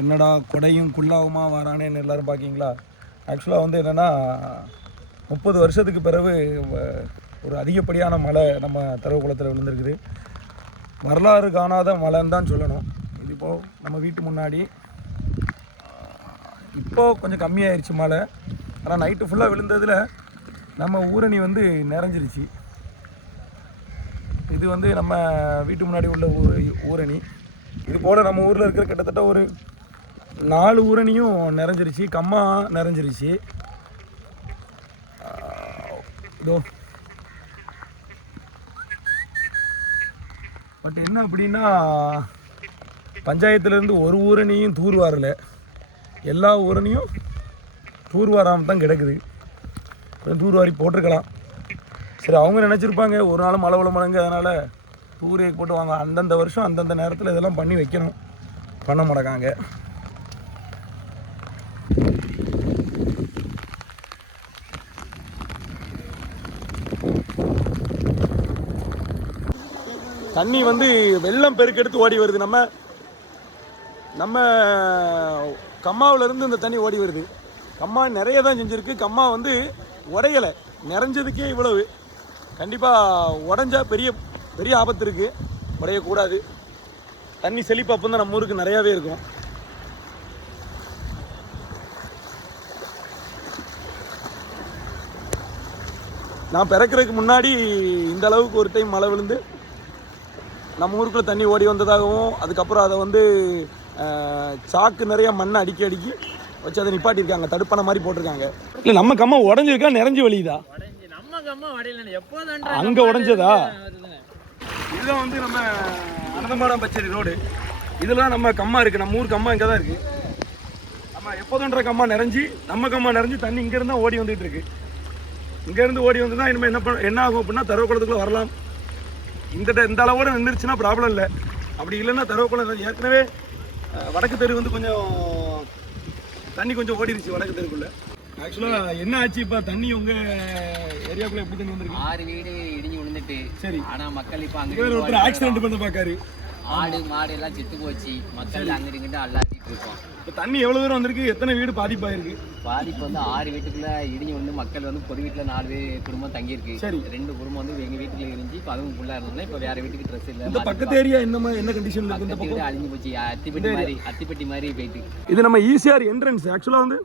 என்னடா கொடையும் குள்ளாவுமா வரானேன்னு எல்லோரும் பார்க்கிங்களா? ஆக்சுவலாக வந்து என்னென்னா 30 வருஷத்துக்கு பிறகு ஒரு அதிகப்படியான மழை நம்ம தரவு குளத்தில் விழுந்திருக்குது. வரலாறு காணாத மழைன்னு தான் சொல்லணும். இது இப்போது நம்ம வீட்டு முன்னாடி இப்போது கொஞ்சம் கம்மியாயிருச்சு மழை. ஆனால் நைட்டு ஃபுல்லாக விழுந்ததில் நம்ம ஊரணி வந்து நிறைஞ்சிருச்சு. இது வந்து நம்ம வீட்டு முன்னாடி உள்ள ஊரணி. இது போல் நம்ம ஊரில் இருக்கிற கிட்டத்தட்ட ஒரு 4 ஊரணியும் நிறைஞ்சிருச்சு. கம்மா நிறைஞ்சிருச்சு. இதோ பட் என்ன அப்படின்னா, பஞ்சாயத்துலேருந்து ஒரு ஊரணியும் தூர் வரல. எல்லா ஊரணியும் தூர் வராமல் தான் கிடக்குது. கொஞ்சம் தூர் வாரி போட்டிருக்கலாம். சரி, அவங்க நினச்சிருப்பாங்க ஒரு நாள் மழை விளம்பரங்க, அதனால் தூரே போட்டு வாங்க. அந்தந்த வருஷம் அந்தந்த நேரத்தில் இதெல்லாம் பண்ணி வைக்கணும். பண்ண மாட்டாங்க. தண்ணி வந்து வெள்ளம் பெருக்கெடுத்து ஓடி வருது. நம்ம கம்மாவிலேருந்து இந்த தண்ணி ஓடி வருது. கம்மா நிறைய தான் செஞ்சுருக்கு. கம்மா வந்து உடையலை, நிறைஞ்சதுக்கே இவ்வளவு. கண்டிப்பாக உடஞ்சா பெரிய பெரிய ஆபத்து இருக்குது. உடையக்கூடாது. தண்ணி செழிப்பு அப்போ தான் நம்ம ஊருக்கு நிறையாவே இருக்கும். நான் பிறக்கிறதுக்கு முன்னாடி இந்த அளவுக்கு ஒரு டைம் மழை விழுந்து நம்ம ஊருக்குள்ளே தண்ணி ஓடி வந்ததாகவும், அதுக்கப்புறம் அதை வந்து சாக்கு நிறைய மண்ணை அடுக்கி வச்சு அதை நிப்பாட்டியிருக்காங்க. தடுப்பணை மாதிரி போட்டிருக்காங்க. இல்லை, நம்ம கம்மா உடஞ்சிருக்கா நிறைஞ்சு வலியுதா? அங்கே உடஞ்சதா? இதுதான் வந்து நம்ம அனந்தமாடம் பச்சேரி ரோடு. இதெல்லாம் நம்ம கம்மா இருக்குது. நம்ம ஊர் கம்மா இங்கே தான் இருக்குது. நம்ம எப்போதுன்ற கம்மா நிறைஞ்சி, நம்ம கம்மா நிறைஞ்சி தண்ணி இங்கேருந்து தான் ஓடி வந்துகிட்டு இருக்கு. இங்கேருந்து ஓடி வந்து தான் இனிமேல் என்ன ஆகும் அப்படின்னா, தரவுக்குளத்துக்குள்ளே வரலாம். இந்த அளவோடு நின்றுச்சுன்னா ப்ராப்ளம் இல்லை. அப்படி இல்லைன்னா தரவுக்குளம் ஏற்கனவே வடக்கு தெரு வந்து கொஞ்சம் தண்ணி கொஞ்சம் ஓடிடுச்சு வடக்கு தெருக்குள்ளே. ஆக்சுவலாக என்ன ஆச்சு இப்போ தண்ணி உங்கள் ஏரியாக்குள்ளே எப்படி தண்ணி வந்துருக்கு? 6 வீடு இடிஞ்சு விழுந்துட்டு. சரி. ஆனால் மக்கள் இப்போ அங்கே ஒருத்தர் ஆக்சிடென்ட் பண்ண பார்க்காரு. ஆடு மாடு எல்லாம் செத்து போச்சு. மக்கள் அங்கிட்டு இங்கிட்ட அல்லாட்டிட்டு இருக்கோம். இப்போ தண்ணி எவ்வளோ தூரம் வந்திருக்கு? எத்தனை வீடு பாதிப்பாயிருக்கு? பாதிப்பு வந்து 6 வீட்டுக்குள்ள இடிஞ்சு வந்து மக்கள் வந்து பொது வீட்டில் 4 குடும்பம் தங்கியிருக்கு. சரி. 2 குடும்பம் வந்து எங்கள் வீட்டுக்குள்ள இருந்து இப்போ அதுவும் ஃபுல்லாக இருந்ததுன்னா இப்போ வேற வீட்டுக்கு ட்ரெஸ் இல்லை. இந்த பக்கத்து ஏரியா என்ன கண்டிஷன் இருக்கு? அழிஞ்சு போச்சு. அத்திப்பட்டி மாதிரி போயிட்டு. இது நம்ம ஈசிஆர் என்ட்ரன்ஸ். ஆக்சுவலாக வந்து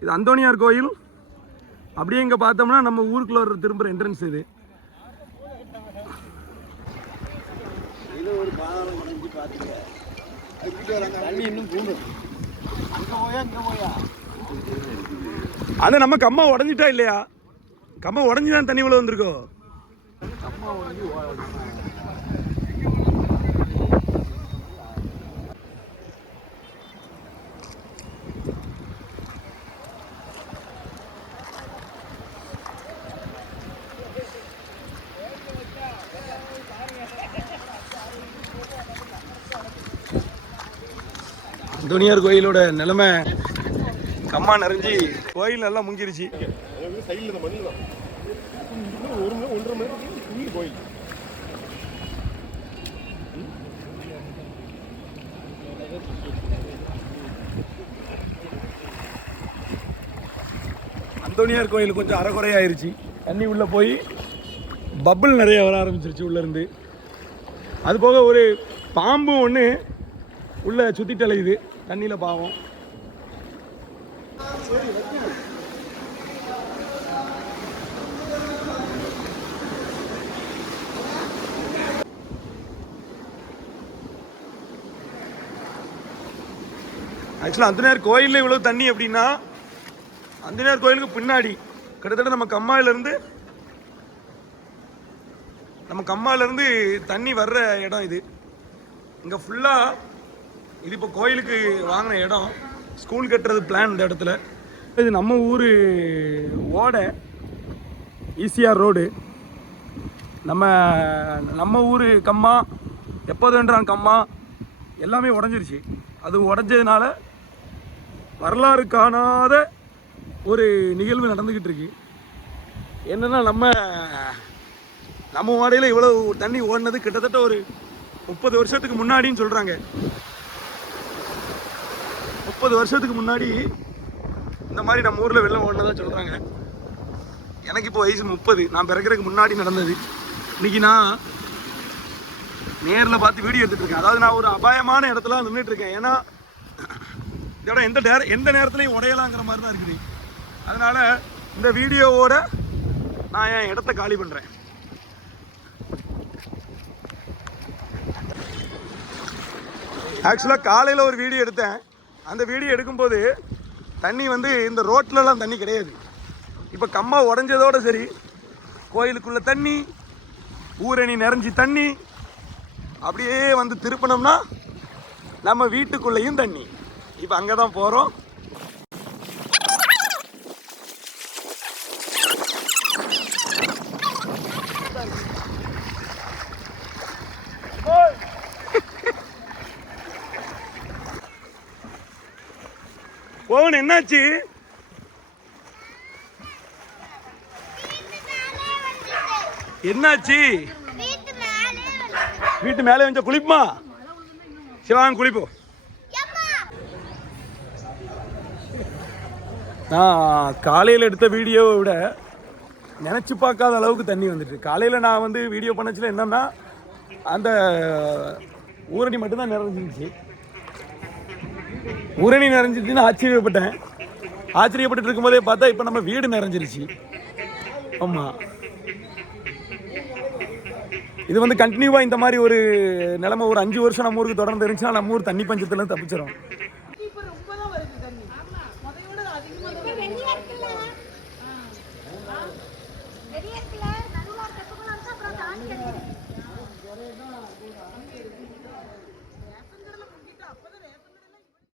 இது அந்தோனியார் கோயில். அப்படியே இங்கே பார்த்தோம்னா நம்ம ஊருக்குள்ள ஒரு திரும்புகிற என்ட்ரன்ஸ். இது ஒரு பாலம் உடைஞ்சு பார்த்துக்க. அது நம்ம கம்மா உடஞ்சிட்டா இல்லையா? கம்மா உடஞ்சுதான் தண்ணி உள்ள வந்திருக்கோம். அந்தோனியார் கோயிலோட நிலைமை கம்மா நிறைஞ்சி கோயில் நல்லா முங்கிருச்சு. அந்தோனியார் கோயில் கொஞ்சம் அரைக்குறையாயிருச்சு. தண்ணி உள்ளே போய் பப்பிள் நிறைய வர ஆரம்பிச்சிருச்சு உள்ளேருந்து. அது போக ஒரு பாம்பு ஒன்று உள்ளே சுற்றிட்டு அலையுது தண்ணியில், பாவம். ஆக்சுவலாக அந்தோனியார் கோயிலில் இவ்வளோ தண்ணி அப்படின்னா, அந்தோனியார் கோயிலுக்கு பின்னாடி கிட்டத்தட்ட நம்ம கம்மாயிலேருந்து தண்ணி வர்ற இடம் இது. இங்கே ஃபுல்லாக இது இப்போ கோயிலுக்கு வாங்கின இடம். ஸ்கூல் கட்டுறது பிளான் இந்த இடத்துல. இது நம்ம ஊர் ஓடை, ஈசிஆர் ரோடு. நம்ம ஊர் கம்மா, எப்போது வேண்டாம் கம்மா எல்லாமே உடஞ்சிருச்சு. அது உடஞ்சதுனால வரலாறு காணாத ஒரு நிகழ்வு நடந்துக்கிட்டு இருக்கு. என்னென்னா, நம்ம ஓடையில் இவ்வளோ தண்ணி ஓடினது கிட்டத்தட்ட ஒரு 30 வருஷத்துக்கு முன்னாடின்னு சொல்கிறாங்க. 30 வருஷத்துக்கு முன்னாடி இந்த மாதிரி நம்ம ஊரில் வெள்ளம் ஓடினதாக சொல்கிறாங்க. எனக்கு இப்போ வயசு 30, நான் பிறக்கிறதுக்கு முன்னாடி நடந்தது. இன்னைக்கு நான் நேரில் பார்த்து வீடியோ எடுத்துகிட்டு இருக்கேன். அதாவது நான் ஒரு அபாயமான இடத்துல நின்றுட்டு இருக்கேன். ஏன்னா இந்த இடம் எந்த நேரத்துலையும் உடையலாங்கிற மாதிரி தான் இருக்குது. அதனால் இந்த வீடியோவோட நான் என் இடத்த காலி பண்ணுறேன். ஆக்சுவலாக காலையில் ஒரு வீடியோ எடுத்தேன். அந்த வீடியோ எடுக்கும்போது தண்ணி வந்து இந்த ரோட்லலாம் தண்ணி கிடையாது. இப்போ கம்மா உடஞ்சதோடு சரி, கோயிலுக்குள்ளே தண்ணி, ஊரணி நிறைஞ்சி தண்ணி, அப்படியே வந்து திருப்பினோம்னா நம்ம வீட்டுக்குள்ளேயும் தண்ணி. இப்போ அங்கே தான் போகிறோம். போவன் என்னாச்சு? என்னாச்சு? வீட்டு மேலே வந்து குளிப்புமா? சிவாங்க குளிப்போம். நான் காலையில் எடுத்த வீடியோவை விட நினச்சி பார்க்காத அளவுக்கு தண்ணி வந்துட்டு. காலையில் நான் வந்து வீடியோ பண்ணச்சில் என்னன்னா அந்த ஊரணி மட்டும்தான் நிறைஞ்சிருந்துச்சு. ஊரணி நிறைஞ்சிருச்சுன்னு ஆச்சரியப்பட்டேன். ஆச்சரியப்பட்டு இருக்கும்போதே பார்த்தா இப்போ நம்ம வீடு நிறைஞ்சிருச்சு. ஆமாம், இது வந்து கண்டினியூவாக இந்த மாதிரி ஒரு நிலைமை ஒரு 5 வருஷம் நம்ம ஊருக்கு தொடர்ந்து இருந்துச்சுன்னா நம்ம ஊர் தண்ணி பஞ்சத்தில் தப்பிச்சிடும்.